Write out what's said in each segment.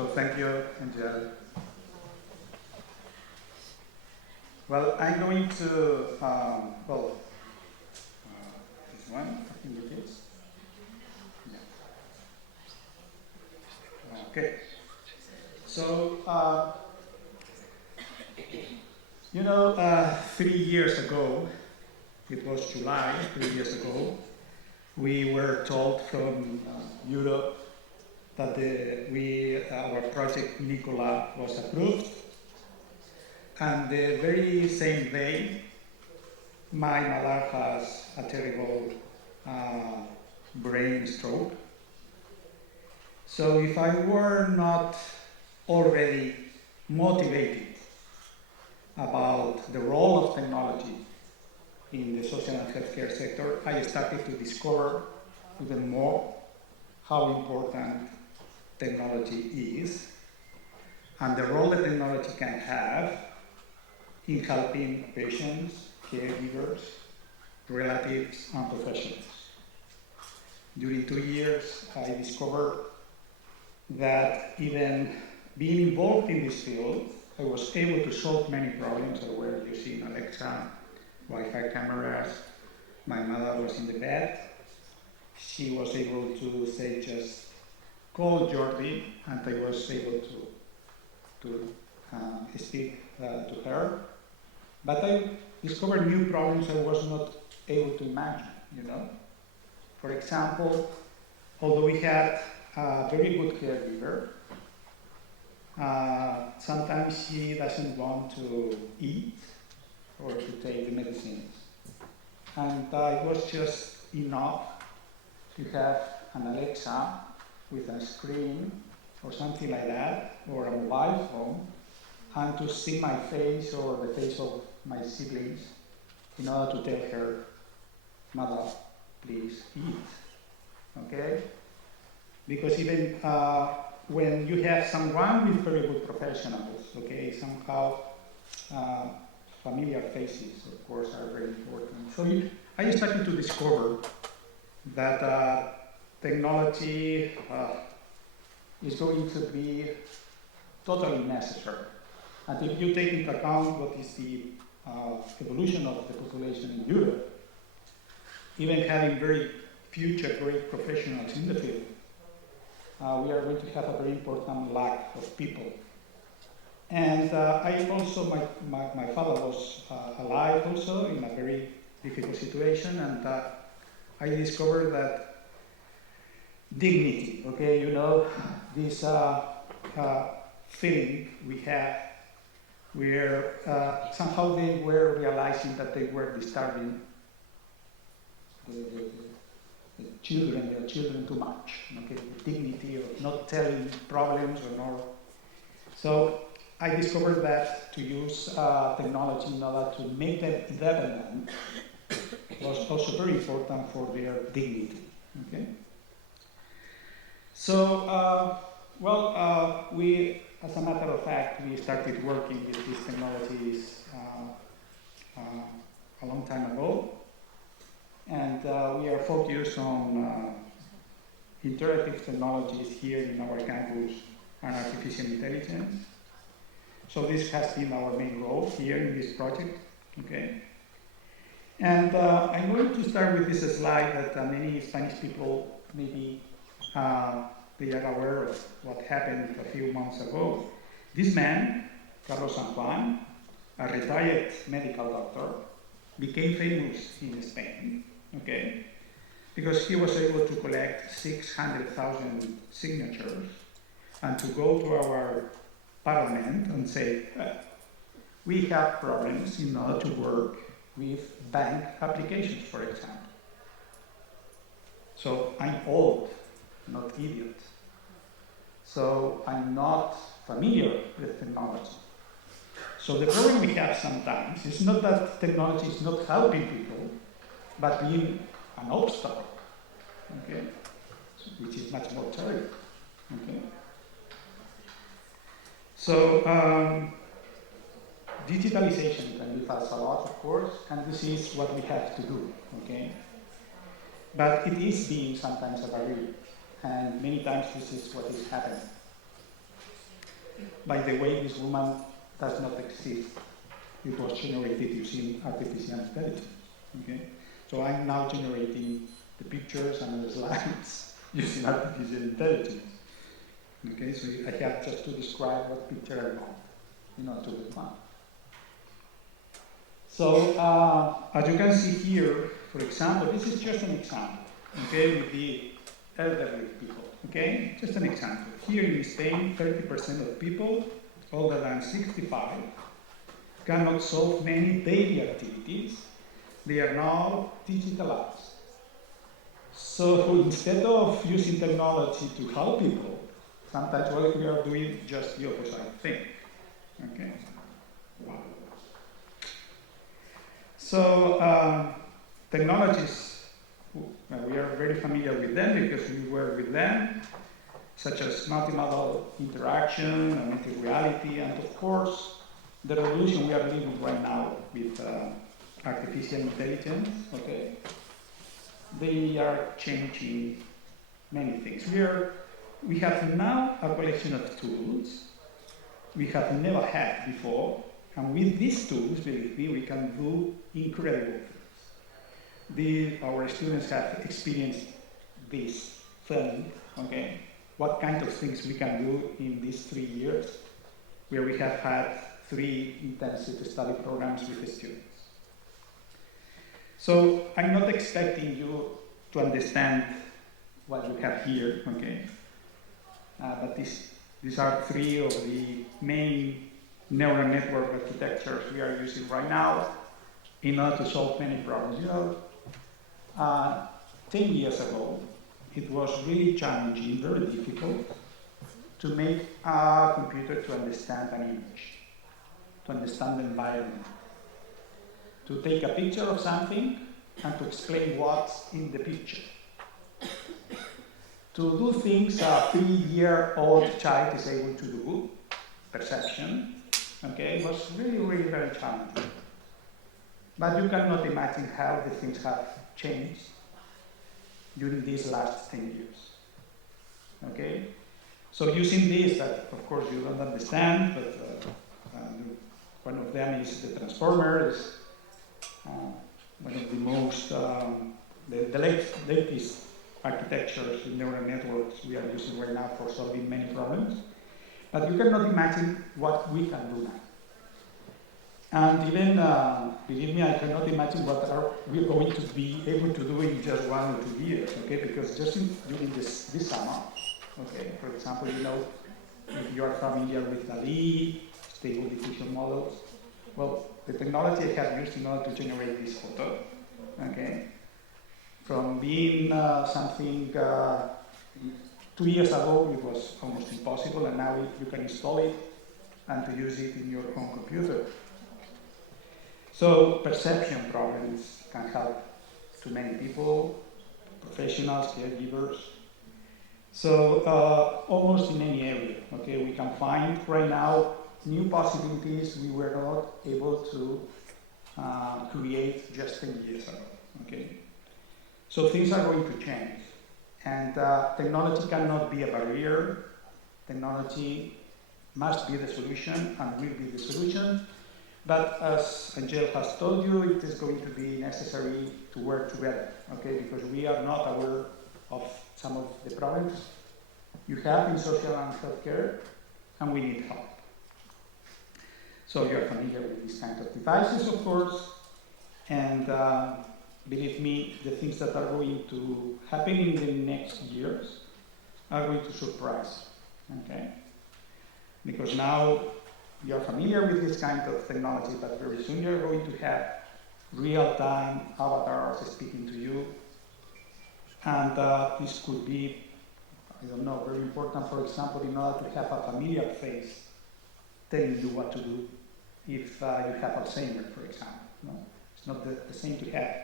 So thank you, Angel. Well, I'm going to, this one, I think it is. Yeah. Okay. So, 3 years ago, it was July, 3 years ago, we were told from Europe that our project NICCoLLa was approved. And the very same day, my mother has a terrible brain stroke. So if I were not already motivated about the role of technology in the social and healthcare sector, I started to discover even more how important technology is and the role that technology can have in helping patients, caregivers, relatives, and professionals. During 2 years, I discovered that even being involved in this field, I was able to solve many problems that were using Alexa, Wi-Fi cameras. My mother was in the bed. She was able to say, just call Jordi, and I was able to speak to her. But I discovered new problems I was not able to imagine, For example, although we had a very good caregiver, sometimes she doesn't want to eat or to take the medicines. And it was just enough to have an Alexa with a screen or something like that, or a mobile phone, and to see my face or the face of my siblings in order to tell her, Mother, please eat, okay? Because even when you have someone with very good professionals, okay, somehow familiar faces, of course, are very important. So I started to discover that technology is going to be totally necessary. And if you take into account what is the evolution of the population in Europe, even having very future great professionals in the field, we are going to have a very important lack of people. And I also, my father was alive also in a very difficult situation, and I discovered that dignity, okay, this feeling we have where somehow they were realizing that they were disturbing their children too much, okay, the dignity of not telling problems or not. So I discovered that to use technology in order to make them independent was also very important for their dignity, okay? So, we, as a matter of fact, we started working with these technologies a long time ago. And we are focused on interactive technologies here in our campus and artificial intelligence. So this has been our main role here in this project, okay? And I'm going to start with this slide that many Spanish people maybe they are aware of what happened a few months ago. This man, Carlos San Juan, a retired medical doctor, became famous in Spain, okay? Because he was able to collect 600,000 signatures and to go to our parliament and say, we have problems in order to work with bank applications, for example. So I'm old, not idiot. So I'm not familiar with technology. So the problem we have sometimes is not that technology is not helping people, but being an obstacle, okay? Which is much more terrible, okay? So digitalization can give us a lot, of course, and this is what we have to do, okay? But it is being sometimes a barrier, and many times this is what is happening. By the way, this woman does not exist. It was generated using artificial intelligence. Okay? So I'm now generating the pictures and the slides using artificial intelligence. Okay, so I have just to describe what picture I want, to the fun. So as you can see here, for example, this is just an example, okay, with the elderly people, okay? Just an example. Here in Spain, 30% of people older than 65 cannot solve many daily activities. They are now digitalized. So instead of using technology to help people, sometimes what we are doing just the opposite thing. Okay. Wow. So technologies, we are very familiar with them because we work with them, such as multimodal interaction, augmented reality, and of course, the revolution we are living right now with artificial intelligence. Okay, they are changing many things. We have now a collection of tools we have never had before, and with these tools, believe me, we can do incredible things. Our students have experienced this thing, okay? What kind of things we can do in these 3 years, where we have had 3 intensive study programs with the students. So I'm not expecting you to understand what you have here, okay? But these are 3 of the main neural network architectures we are using right now in order to solve many problems. 10 years ago, it was really challenging, very difficult, to make a computer to understand an image, to understand the environment, to take a picture of something and to explain what's in the picture. To do things a 3-year-old child is able to do, perception, okay, was really, really very challenging. But you cannot imagine how the things have changed during these last 10 years. Okay? So using this, that of course you don't understand, but one of them is the transformer, is one of the most, the latest architectures in neural networks we are using right now for solving many problems. But you cannot imagine what we can do now. And even, believe me, I cannot imagine what we are going to be able to do in just 1 or 2 years, okay? Because just during this summer, okay, for example, if you are familiar with DALL-E, stable diffusion models, well, the technology I have used in order to generate this photo, okay, from being something 2 years ago, it was almost impossible, and now you can install it and to use it in your own computer. So perception problems can help to many people, professionals, caregivers. So almost in any area, okay, we can find right now new possibilities we were not able to create just 10 years ago, okay. So things are going to change, and technology cannot be a barrier. Technology must be the solution and will be the solution. But as Angel has told you, it is going to be necessary to work together, okay? Because we are not aware of some of the problems you have in social and healthcare, and we need help. So you're familiar with these kinds of devices, of course, and believe me, the things that are going to happen in the next years are going to surprise, okay? Because now you're familiar with this kind of technology, but very soon you're going to have real-time avatars speaking to you. And this could be, I don't know, very important, for example, in order to have a familiar face telling you what to do if you have Alzheimer's, for example. No? It's not the same to have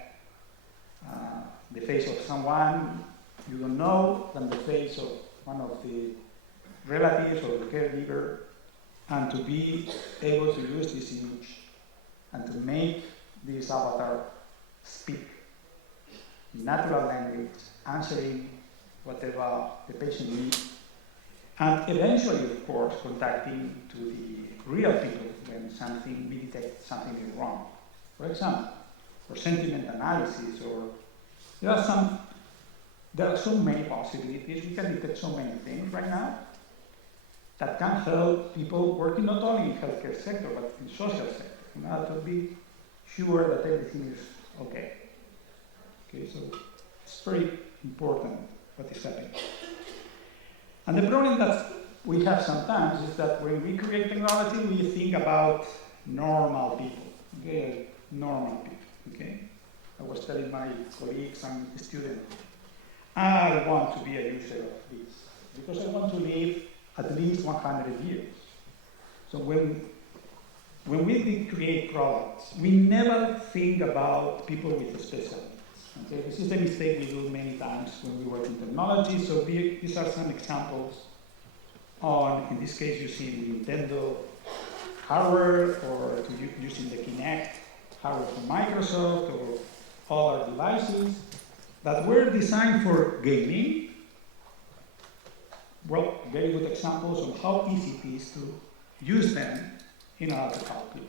the face of someone you don't know than the face of one of the relatives or the caregiver, and to be able to use this image and to make this avatar speak in natural language, answering whatever the patient needs, And eventually, of course, contacting to the real people when we detect something is wrong. For example, for sentiment analysis, or there are so many possibilities. We can detect so many things right now that can help people working not only in healthcare sector but in social sector, in order to be sure that everything is okay. Okay, so it's very important what is happening. And the problem that we have sometimes is that when we create technology, we think about normal people, okay, normal people, okay. I was telling my colleagues and students, I want to be a user of this because I want to live at least 100 years. So when we create products, we never think about people with special needs. Okay? This is the mistake we do many times when we work in technology. So these are some examples on, in this case, using Nintendo hardware or using the Kinect hardware from Microsoft or other devices that were designed for gaming. Well, very good examples of how easy it is to use them in order to help people.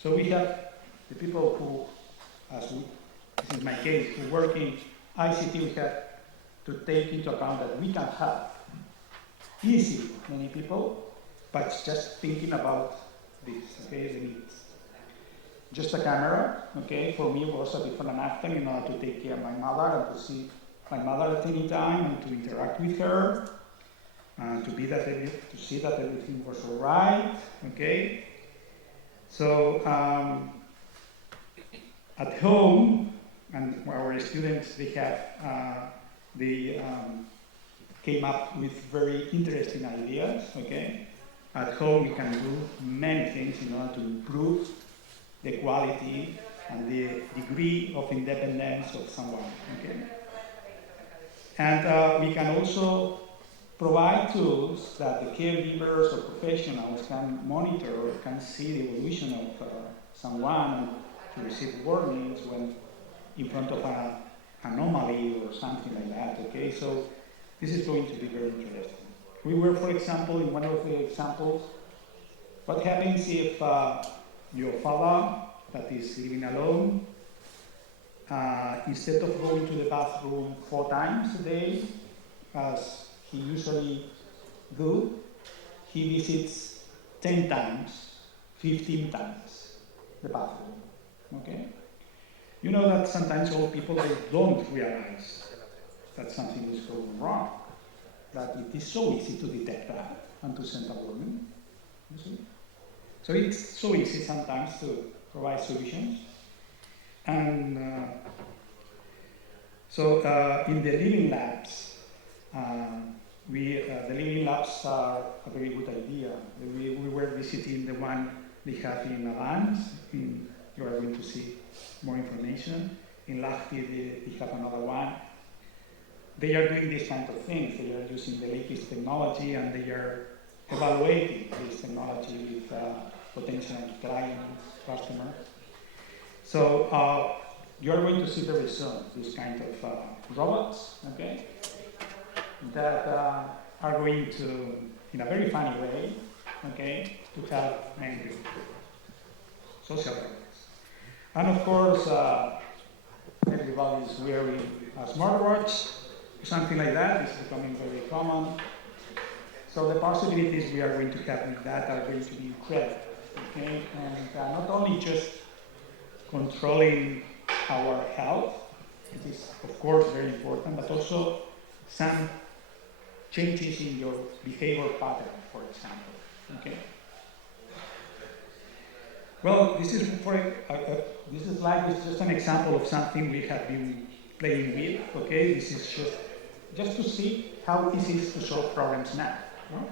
So we have the people who, this is my case, who work in ICT, we have to take into account that we can help easily many people, but just thinking about this, okay, the needs. Just a camera, okay, for me was a before and after in order to take care of my mother and to see my mother at any time and to interact with her, to see that everything was all right, okay? So at home, and our students, they came up with very interesting ideas, okay? At home, we can do many things in order to improve the quality and the degree of independence of someone, okay? And we can also provide tools that the caregivers or professionals can monitor or can see the evolution of someone to receive warnings when in front of an anomaly or something like that, okay? So this is going to be very interesting. We were, for example, in one of the examples, what happens if your father that is living alone, instead of going to the bathroom 4 times a day, as he usually do, he visits 10 times, 15 times the bathroom, okay? You know that sometimes old people, they don't realize that something is going wrong, that it is so easy to detect that and to send a warning, you see? So it's so easy sometimes to provide solutions. And in the living labs, the living labs are a very good idea. We were visiting the one they have in Avance. You are going to see more information. In Lahti, they have another one. They are doing these kind of things. They are using the latest technology and they are evaluating this technology with potential clients, customers. So you are going to see very soon this kind of robots, okay, that are going to, in a very funny way, okay, to help many people, social robots. And of course, everybody is wearing a smartwatch, something like that is becoming very common. So the possibilities we are going to have with that are going to be incredible, okay, and not only just controlling our health, it is of course very important, but also some changes in your behavior pattern, for example, okay? Well, this slide is just an example of something we have been playing with, okay? This is just to see how easy it is to solve problems now. No?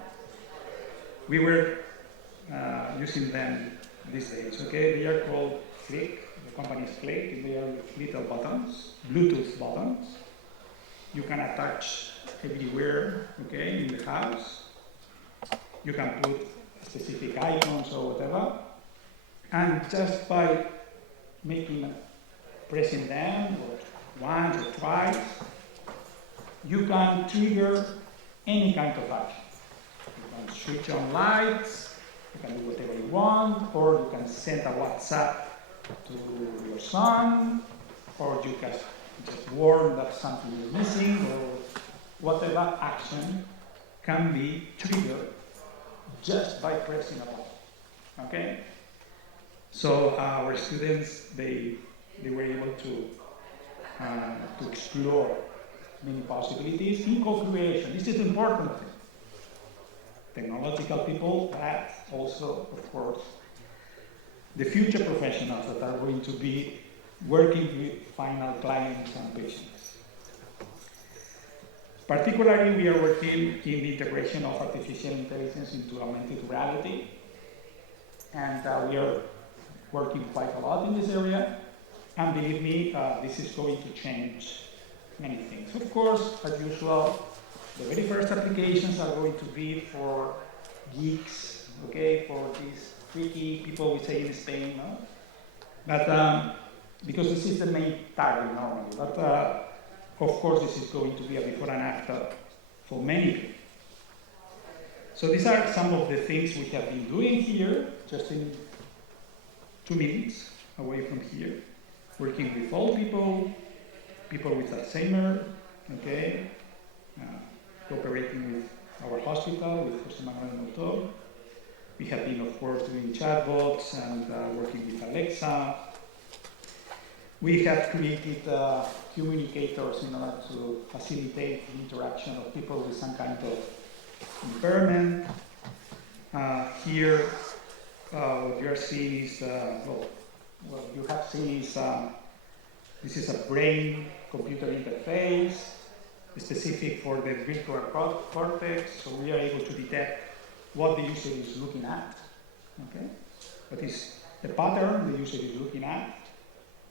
We were using them these days, okay? They are called Click. The company is Click, and they are little buttons, Bluetooth buttons. You can attach everywhere, okay, in the house. You can put specific icons or whatever. And just by pressing them once or twice, you can trigger any kind of action. You can switch on lights, you can do whatever you want, or you can send a WhatsApp to your son, or you can just warn that something is missing, or whatever action can be triggered just by pressing a button. Okay? So our students, they were able to explore many possibilities in co-creation. This is the important thing. Technological people, but also, of course, the future professionals that are going to be working with final clients and patients. Particularly, we are working in the integration of artificial intelligence into augmented reality, and we are working quite a lot in this area, and believe me, this is going to change many things. Of course, as usual, the very first applications are going to be for geeks, okay, for these freaky people we say in Spain, no? But because this is the main target normally, but of course this is going to be a before and after for many people. So these are some of the things we have been doing here, just in 2 minutes away from here, working with old people, people with Alzheimer, okay, cooperating with our hospital, with José Manuel Autor. We have been, of course, doing chatbots and working with Alexa. We have created communicators in order to facilitate the interaction of people with some kind of impairment. Here, what you are seeing is, what you have seen is, this is a brain-computer interface specific for the virtual cortex, so we are able to detect what the user is looking at, okay? What is the pattern the user is looking at.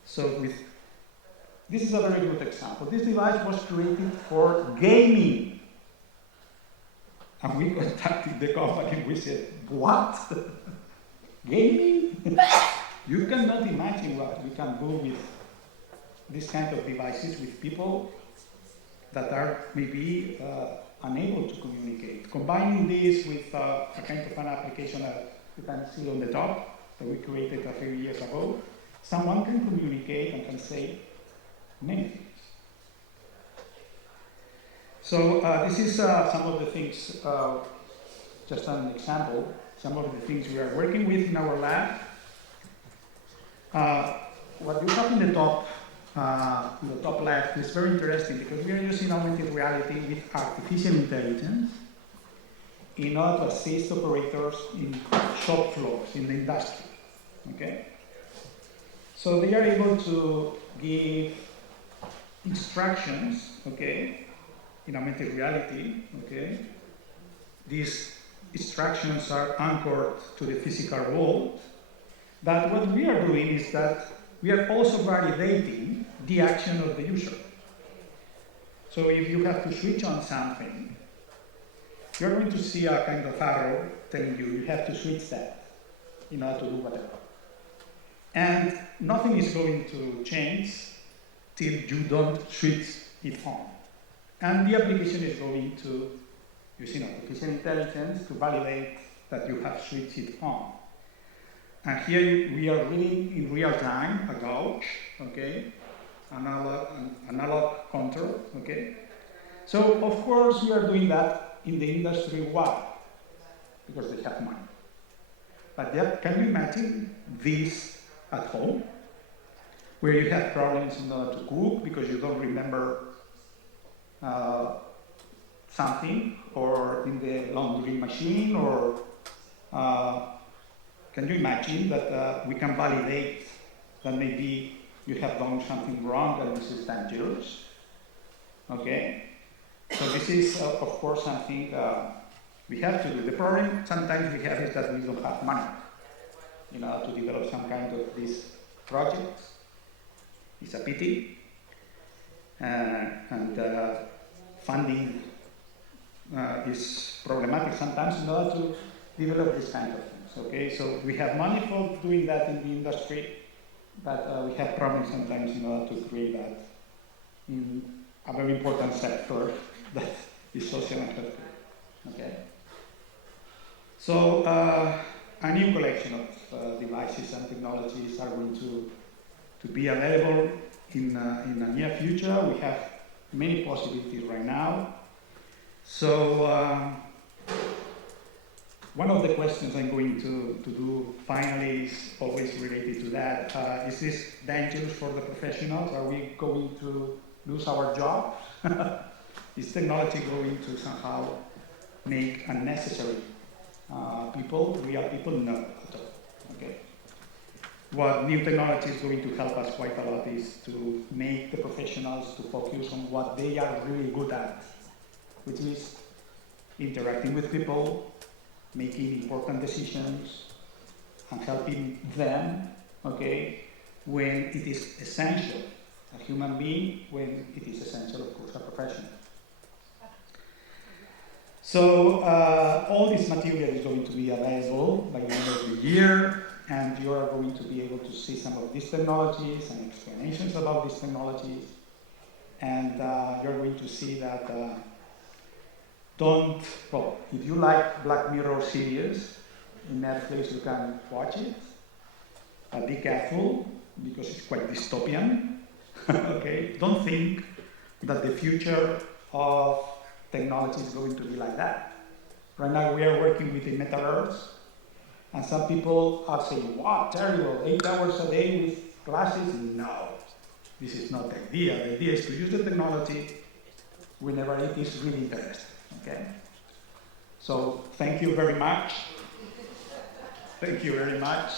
So this is a very good example. This device was created for gaming. And we contacted the company and we said, what? Gaming? You cannot imagine what we can do with this kind of devices with people that are maybe unable to communicate. Combining this with a kind of an application that you can see on the top that we created a few years ago, someone can communicate and can say many things. So this is some of the things, just an example, some of the things we are working with in our lab. What you have in the top left is very interesting because we are using augmented reality with artificial intelligence in order to assist operators in shop floors in the industry. Okay? So they are able to give instructions, okay, in augmented reality, okay. These instructions are anchored to the physical world, but what we are doing is that we are also validating the action of the user. So if you have to switch on something, you're going to see a kind of arrow telling you have to switch that in order to do whatever. And nothing is going to change till you don't switch it on. And the application is going to, using artificial intelligence, to validate that you have switched it on. And here we are reading in real time a gauge, okay, analog counter, okay. So of course we are doing that in the industry. Why? Because they have money. But yet, can you imagine this at home, where you have problems in order to cook because you don't remember something, or in the laundry machine, or can you imagine that we can validate that maybe you have done something wrong and this is dangerous? Okay? So this is, of course, something we have to do. The problem sometimes we have is that we don't have money in order to develop some kind of these projects. It's a pity. And funding is problematic sometimes in order to develop this kind of things. Okay, so we have money for doing that in the industry, but we have problems sometimes in order to create that in a very important sector that is social and healthcare. Okay. So a new collection of devices and technologies are going to be available in the near future. We have many possibilities right now. So one of the questions I'm going to do finally is always related to that. Is this dangerous for the professionals? Are we going to lose our job? Is technology going to somehow make unnecessary real people? No, at all. Okay. What new technology is going to help us quite a lot is to make the professionals to focus on what they are really good at, which is interacting with people, making important decisions, and helping them, okay, when it is essential. A human being, when it is essential, of course, a professional. So all this material is going to be available by the end of the year, and you are going to be able to see some of these technologies and explanations about these technologies. And you're going to see that if you like Black Mirror series in Netflix, you can watch it. Be careful, because it's quite dystopian. Okay? Don't think that the future of technology is going to be like that. Right now we are working with the metaverse, and some people are saying, wow, terrible, 8 hours a day with classes. No, this is not the idea. The idea is to use the technology whenever it is really interesting. Okay? So thank you very much. Thank you very much.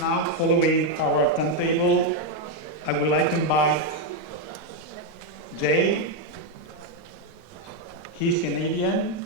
Now, following our timetable, I would like to invite Jay. He's Canadian.